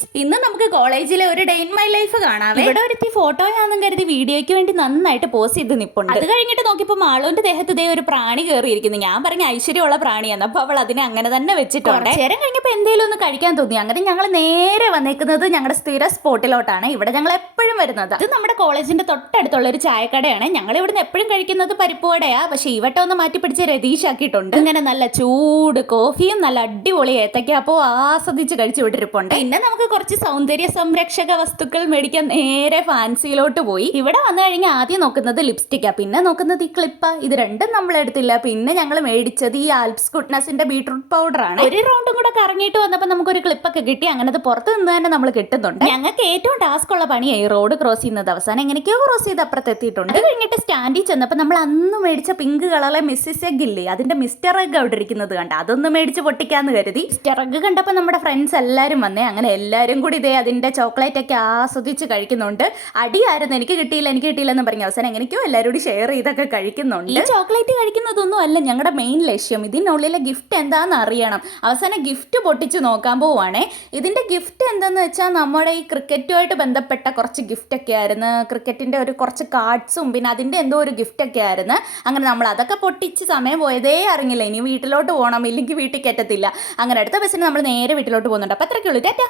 Guys, ഇന്ന് നമുക്ക് കോളേജിലെ ഒരു ഡേ ഇൻ മൈ ലൈഫ് കാണാം. ഇവിടെ ഒരുത്തി ഫോട്ടോയാണെന്നും കരുതി വീഡിയോയ്ക്ക് വേണ്ടി നന്നായിട്ട് പോസ്റ്റ് ചെയ്ത് നിപ്പുണ്ട്. അത് കഴിഞ്ഞിട്ട് നോക്കിയപ്പോൾ മാളുവിന്റെ ദേഹത്ത് ഇതേ ഒരു പ്രാണി കയറിയിരിക്കുന്നു. ഞാൻ പറഞ്ഞ ഐശ്വര്യമുള്ള പ്രാണിയാണ്. അപ്പൊ അവൾ അതിനെ അങ്ങനെ തന്നെ വെച്ചിട്ടുണ്ട്. ചേരം കഴിഞ്ഞപ്പോൾ എന്തെങ്കിലും ഒന്ന് കഴിക്കാൻ തോന്നി. അങ്ങനെ ഞങ്ങൾ നേരെ വന്നേക്കുന്നത് ഞങ്ങളുടെ സ്ഥിര സ്പോട്ടിലോട്ടാണ്. ഇവിടെ ഞങ്ങൾ എപ്പോഴും വരുന്നത്. ഇത് നമ്മുടെ കോളേജിന്റെ തൊട്ടടുത്തുള്ള ഒരു ചായക്കടയാണ്. ഞങ്ങൾ ഇവിടുന്ന് എപ്പോഴും കഴിക്കുന്നത് പരിപ്പുവടയാ. പക്ഷെ ഈ വട്ടം ഒന്ന് മാറ്റി പിടിച്ച് രതീഷ് ആക്കിയിട്ടുണ്ട്. ഇങ്ങനെ നല്ല ചൂട് കോഫിയും നല്ല അടിപൊളി ഏത്തയ്ക്കാപ്പോ ആസ്വദിച്ച് കഴിച്ചു വിട്ടിരിപ്പുണ്ട്. പിന്നെ നമുക്ക് കുറച്ച് സൗന്ദര്യ സംരക്ഷക വസ്തുക്കൾ മേടിക്കാൻ നേരെ ഫാൻസിയിലോട്ട് പോയി. ഇവിടെ വന്നു കഴിഞ്ഞാൽ ആദ്യം നോക്കുന്നത് ലിപ്സ്റ്റിക്കാ, പിന്നെ നോക്കുന്നത് ഈ ക്ലിപ്പാ. ഇത് രണ്ടും നമ്മൾ എടുത്തില്ല. പിന്നെ ഞങ്ങൾ മേടിച്ചത് ഈ ആൽപ്സ് ഗുഡ്നസിന്റെ ബീട്രൂട്ട് പൗഡർ ആണ്. ഒരു റൗണ്ടും കൂടെ കറങ്ങിയിട്ട് വന്നപ്പോൾ നമുക്കൊരു ക്ലിപ്പൊക്കെ കിട്ടി. അങ്ങനെ പുറത്ത് നിന്ന് തന്നെ നമ്മൾ കിട്ടുന്നുണ്ട്. ഞങ്ങൾക്ക് ഏറ്റവും ടാസ്ക് ഉള്ള പണിയായി റോഡ് ക്രോസ് ചെയ്യുന്നത്. അവസാനം എങ്ങനെയൊക്കെയോ ക്രോസ് ചെയ്ത് അപ്പുറത്ത് എത്തിയിട്ടുണ്ട്. അത് കഴിഞ്ഞിട്ട് സ്റ്റാൻഡിൽ ചെന്നപ്പോൾ നമ്മൾ അന്ന് മേടിച്ച പിങ്ക് കളറിലെ മിസ്സിസ് എഗ് ഇല്ലേ, അതിന്റെ മിസ്റ്റർ എഗ് അവിടെ ഇരിക്കുന്നത് കണ്ട. അതൊന്ന് മേടിച്ച് പൊട്ടിക്കാന്ന് കരുതി. മിസ്റ്റർ എഗ് കണ്ടപ്പോൾ നമ്മുടെ ഫ്രണ്ട്സ് എല്ലാവരും വന്നേ. അങ്ങനെ എല്ലാവരും കൂടി ഇതേ അതിന്റെ ചോക്ലേറ്റ് ഒക്കെ ആസ്വദിച്ച് കഴിക്കുന്നുണ്ട്. അടിയായിരുന്നു, എനിക്ക് കിട്ടിയില്ല എന്ന് പറഞ്ഞു. അവസാനം എങ്ങനെയൊക്കെയോ എല്ലാവരും കൂടി ഷെയർ ചെയ്തൊക്കെ കഴിക്കുന്നുണ്ട്. ഈ ചോക്ലേറ്റ് കഴിക്കുന്നതൊന്നും അല്ല ഞങ്ങളുടെ മെയിൻ ലക്ഷ്യം. ഇതിനുള്ളിലെ ഗിഫ്റ്റ് എന്താണെന്ന് അറിയണം. അവസാനം ഗിഫ്റ്റ് പൊട്ടിച്ച് നോക്കാൻ പോവുകയാണേ. ഇതിന്റെ ഗിഫ്റ്റ് എന്താന്ന് വെച്ചാൽ നമ്മുടെ ഈ ക്രിക്കറ്റുമായിട്ട് ബന്ധപ്പെട്ട കുറച്ച് ഗിഫ്റ്റ് ഒക്കെ ആയിരുന്നു. ക്രിക്കറ്റിന്റെ ഒരു കുറച്ച് കാർഡ്സും പിന്നെ അതിന്റെ എന്തോ ഒരു ഗിഫ്റ്റ് ഒക്കെ ആയിരുന്നു. അങ്ങനെ നമ്മൾ അതൊക്കെ പൊട്ടിച്ച് സമയം പോയതേ അറിഞ്ഞില്ല. ഇനി വീട്ടിലോട്ട് പോകണം, ഇല്ലെങ്കിൽ വീട്ടിൽ കയറ്റത്തില്ല. അങ്ങനെ അടുത്ത ബസ്സിന് നമ്മൾ നേരെ വീട്ടിലോട്ട് പോകുന്നുണ്ട്. അപ്പോൾ അത്രയ്ക്കുള്ളൂ. ടാറ്റാ.